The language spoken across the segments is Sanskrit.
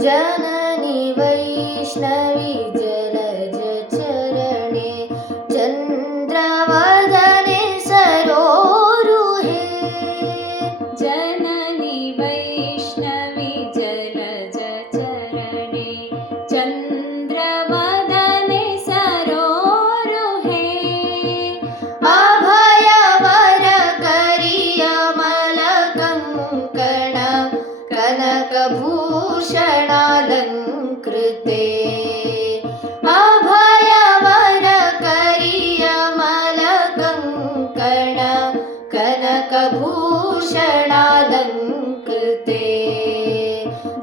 जननि वैष्णवी जलज चरणे चन्द्रवदने सरोरुहे। जननि वैष्णवी जलज चरणे चन्द्रवदने सरोरुहे। अभयवर करियमलकङ्कण करियमलकङ्कण कनकभूषणालङ्कृते।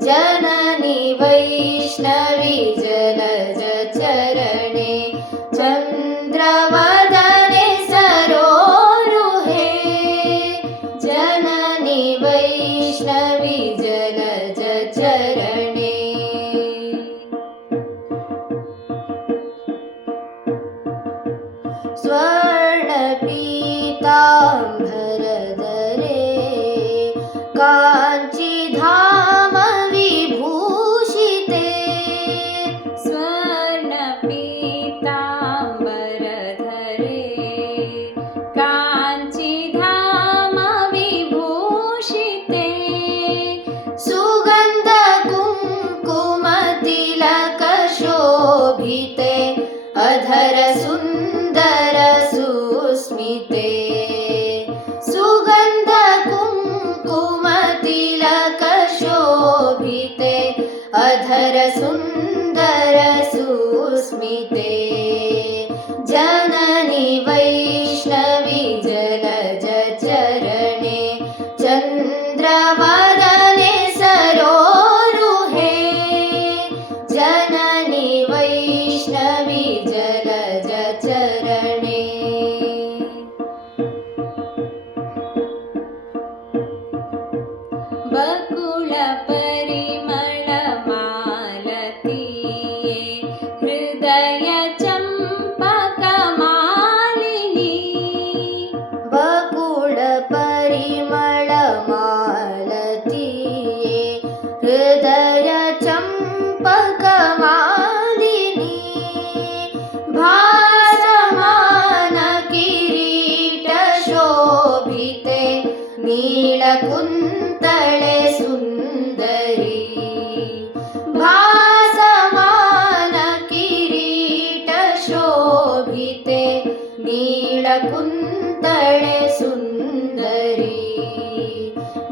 जननि वैष्णवी जलज चरणे चन्द्रवदने सरोरुहे। जननि वैष्णवी स्वर्णपीताम्बरधरे सुस्मिते सुगन्धकुङ्कुमतिलकशोभिते अधर सुन्दर सुस्मिते जननि वैष्णवी जलज चरणे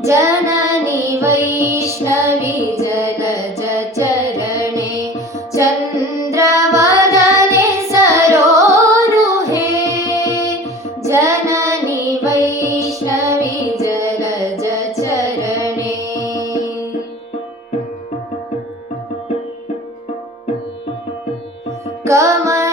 जननि वैष्णवी जलज चरणे चन्द्रवदने सरोरुहे। जननि वैष्णवी जलज चरणे। कमलनयन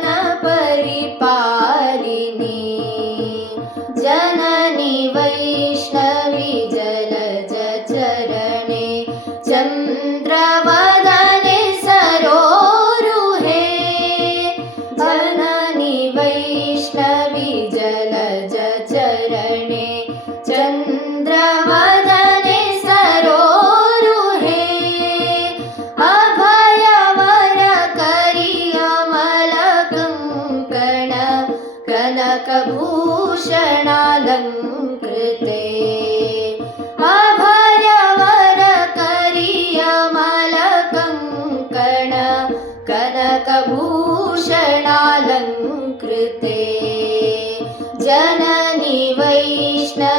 जननि वैष्णवी